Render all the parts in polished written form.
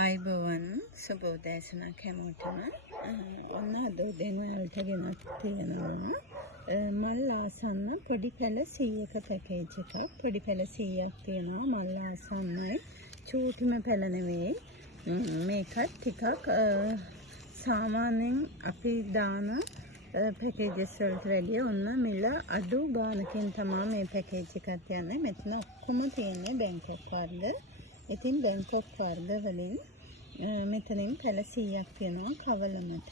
ආයිබෝවන් සුබෝදෑසනක් හැමෝටම. ඔන්න අද උදේම වලට ගෙනත් තියෙනවා මල් ආසන්න පොඩි පැල 100ක පැකේජ් එකක්. පොඩි පැල 100ක් තියෙනවා මල් ආසන්නයි. චූටිම පැල නෙවෙයි. මේකත් ටිකක් සාමාන්‍යයෙන් අපි දාන පැකේජස් වලට වැඩිය ඔන්න මිල අඩු ගානකින් තමයි මේ පැකේජ් එකක් යන්නේ. මෙතන ඔක්කොම තියෙන්නේ බැංකොක් වර්ග. ඉතින් බැංකොක් වර්ග වලින් මෙතනින් පැල 100ක් තියෙනවා කවලමට.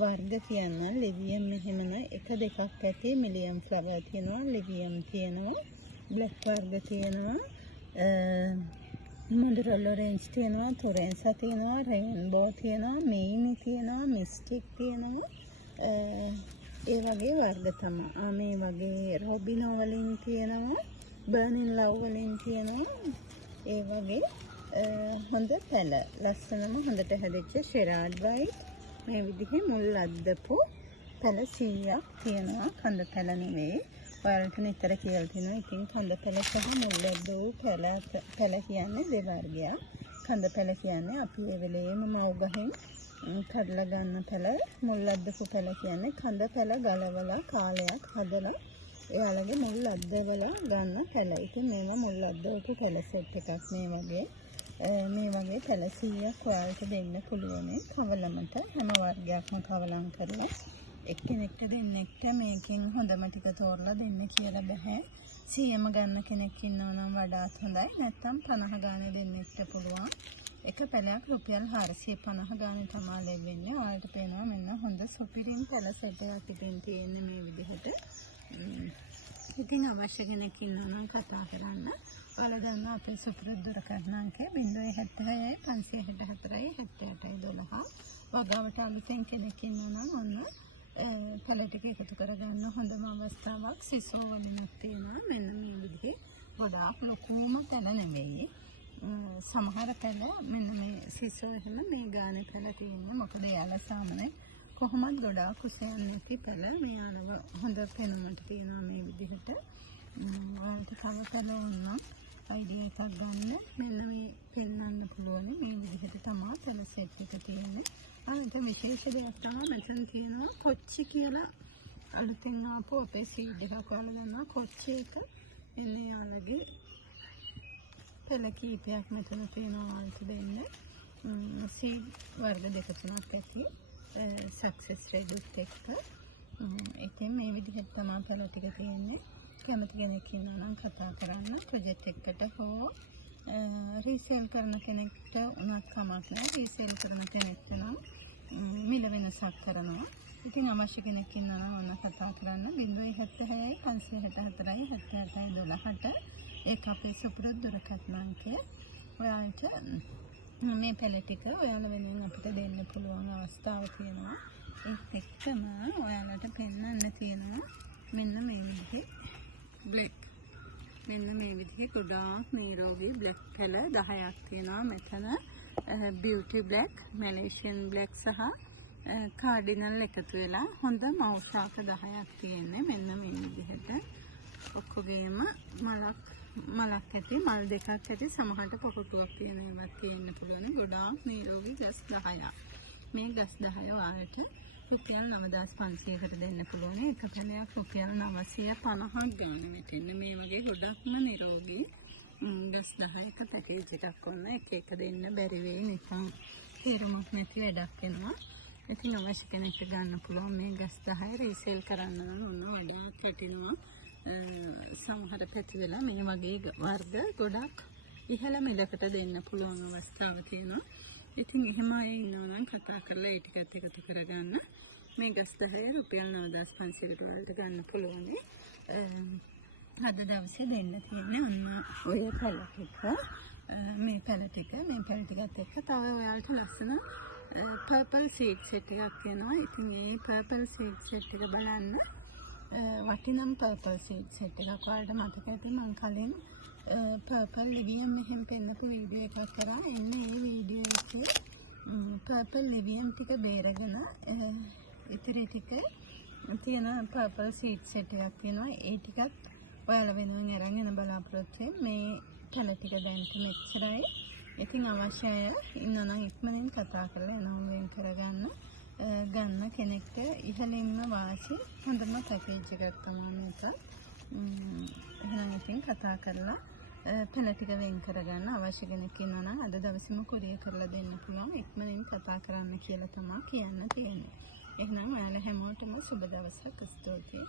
වර්ග කියන්න ලිවියම් මෙහෙමන 1 2ක් ඇති මිලියම් ෆ්ලවර් තියෙනවා, ලිවියම් තියෙනවා, බ්ලැක් වර්ග තියෙනවා, මොඩරල් ඔරෙන්ජ් තියෙනවා, ටොරෙන්සා තියෙනවා, රේන්බෝ තියෙනවා, මේනි තියෙනවා, මිස්ටික් තියෙනවා. ඒ වගේ වර්ග තමයි. මේ වගේ රොබිනෝ වලින් තියෙනවා, බර්නින් ලව් වලින් තියෙනවා. ඒ වගේ හොඳ පැල ලස්සනම හොඳට හැදිච්ච ෂෙරාඩ් වයිට් මේ විදිහේ මුල් අද්දපු පැල 100ක් තියෙනවා. කඳ පැල නෙවෙයි. ඔයාලට නිතර කියලා තියෙනවා. ඉතින් කඳ පැල සහ මුල් අද්දපු පැල කියන්නේ දෙවර්ගයක්. කඳ පැල කියන්නේ අපි ඒ වෙලේම මව් ගහෙන් කඩලා ගන්න පැල. මුල් අද්දපු පැල කියන්නේ කඳ පැල ගලවලා කාලයක් හදලා එයාලගේ මුල් අද්දවල ගන්න පැල. ඉතින් මේවා මුල් අද්දවපු පැල සෙට් එකක්. මේ වගේ පැල 100ක් ඔයාලට දෙන්න පුළුවන් කවලමට. හැම වර්ගයක්ම කවලම් කරලා එක්කෙනෙක්ට දෙන්නෙක්ට මේකෙන් හොඳම ටික තෝරලා දෙන්න කියලා බෑ. 100ම ගන්න කෙනෙක් ඉන්නවා නම් වඩාත් හොඳයි. නැත්නම් 50 ගානේ දෙන්නෙක්ට පුළුවන්. එක පැලයක් රුපියල් 450 ගානේ තමයි ලැබෙන්නේ. ඔයාලට පේනවා මෙන්න හොඳ සුපිරිම පැල සෙට් එකක් ඉතින් තියෙන්නේ මේ විදිහට. ඉතින් අවශ්‍ය කෙනෙක් ඉන්නවා නම් කතා කරන්න. ඔයාලා දන්නවා අපේ සුපුරුදු දුරකථන අංකය 076 564 7812. වගාවට අලුතෙන් කෙනෙක් ඉන්නවා නම් ඔන්න පැල ටික එකතු කරගන්න හොඳම අවස්ථාවක්. සිසුව වලිනුත් තියෙනවා. මෙන්න මේ විදිහේ ගොඩාක් ලොකුම පැල නෙවෙයි. සමහර පැල මෙන්න මේ සිසුව එහෙම මේ ගානේ පැල තියෙන්නේ. මොකද එයාලා සාමාන්‍යයෙන් කොහොමද ගොඩාක් කුසයන් නැති පැල මේ අනව හොඳ පෙනුමට තියෙනවා මේ විදිහට. ඔයාලට තව පැල ඕන අයිඩියා එකක් ගන්න මෙන්න මේ පෙන්නන්න පුළුවන්. මේ විදිහට තමයි පැල සෙට් එක තියෙන්නේ. අනිත් විශේෂ දෙයක් තමයි මෙතන තියෙනවා කොච්චි කියලා අලුතෙන් ආපු අපේ සීඩ් එකක්. ඔයාලා දන්නවා කොච්චි එක එන්නේ යාලගේ පැල කීපයක් මෙතන තියෙනවා ඔයාලට දෙන්න. සීඩ් වර්ග දෙක තුනක් ඇති. සක්සස් රෙඩුත් එක්ක. ඉතින් මේ විදිහට තමයි පැල ටික තියෙන්නේ. කැමති කෙනෙක් ඉන්නවා නම් කතා කරන්න. ප්‍රොජෙක්ට් එකකට හෝ රීසේල් කරන කෙනෙක්ට උනත් කමක් නැහැ. රීසේල් කරන කෙනෙක්ට නම් මිල වෙනසක් කරනවා. ඉතින් අවශ්‍ය කෙනෙක් ඉන්නවා නම් ඔන්න කතා කරන්න. 076 564 7812. ඒක අපේ සුපුරුදු දුරකථන අංකය. ඔයාලට මේ පැල ටික ඔයාලා වෙනුවෙන් අපිට දෙන්න පුළුවන් අවස්ථාව තියෙනවා. ඒත් එක්කම ඔයාලට පෙන්වන්න තියෙනවා මෙන්න මේ විදිහේ බ්ලැක්. මෙන්න මේ විදිහේ ගොඩාක් නිරෝගී බ්ලැක් පැල 10ක් තියෙනවා මෙතන. බියුටි බ්ලැක්, මැලේසියන් බ්ලැක් සහ කාඩිනල් එකතු වෙලා හොඳ මෞෂාක 10ක් තියෙන්නේ. මෙන්න මේ විදිහට ඔක්කොගේම මලක් ඇති, මල් දෙකක් ඇති, සමහරට පොකුටුවක් තියෙන ඒවත් තියෙන්න පුළුවන්. ගොඩාක් නිරෝගී ගස් 10ක්. මේ ගස් 10 ඔයාලට රුපියල් 9500කට දෙන්න පුළුවන්. එක පැලයක් රුපියල් 950ක් ගන්න මෙතන. මේ වගේ ගොඩක්ම නිරෝගී ගස් 10ක පැකේජ් එකක් ඔන්න එක දෙන්න බැරි වෙයි. නිකන් තේරුමක් නැති වැඩක් වෙනවා. ඉතින් අවශ්‍ය කෙනෙක්ට ගන්න පුළුවන් මේ ගස් 10 රීසේල් කරන්න නම් ඔන්න වඩාත් වටිනවා. සමහර පැතිවල මේ වගේ වර්ග ගොඩක් ඉහළ මිලකට දෙන්න පුළුවන් අවස්ථාව තියෙනවා. ඉතින් එහෙම අය ඉන්නවා නම් කතා කරලා ඒ ටිකත් එකතු කරගන්න. මේ ගස් 10 රුපියල් 9500කට වලට ගන්න පුළුවන්. අද දවසේ දෙන්න තියෙන්නේ ඔන්න ඔය පැල ටික. මේ පැල ටිකත් එක්ක තව ඔයාලට ලස්සන පර්පල් සීඩ් සෙට් එකක් එනවා. ඉතින් මේ පර්පල් සීඩ් සෙට් එක බලන්න. වටිනම් පර්පල් සීඩ් සෙට් එකක්. ඔයාලට මතක ඇති මම කලින් පර්පල් ලිවියම් මෙහෙම පෙන්නපු වීඩියෝ එකක් කරා. එන්නේ මේ වීඩියෝ එකේ පර්පල් ලිවියම් ටික බේරගෙන ඉතිරි ටික තියෙන පර්පල් සීඩ් සෙට් එකක් තියෙනවා. ඒ ටිකත් ඔයාලා වෙනුවෙන් අරන් යන බලාපොරොත්තු මේ පැල ටික දැන් මෙච්චරයි. ඉතින් අවශ්‍ය අය ඉන්නනම් ඉක්මනින් කතා කරලා එනවුම් වෙන් කරගන්න. ගන්න කෙනෙක්ට ඉහළින්ම වාසි හොඳම පැකේජ් එකක් තමයි මේක. එහෙනම් ඉතින් කතා කරලා පැන ටික වෙන් කරගන්න. අවශ්‍ය කෙනෙක් ඉන්නනම් අද දවසේම කොරියර් කරලා දෙන්න පුළුවන්. ඉක්මනින් කතා කරන්න කියලා තමයි කියන්න තියෙන්නේ. එහෙනම් ඔයාලා හැමෝටම සුබ දවසක්. ස්තුතියි.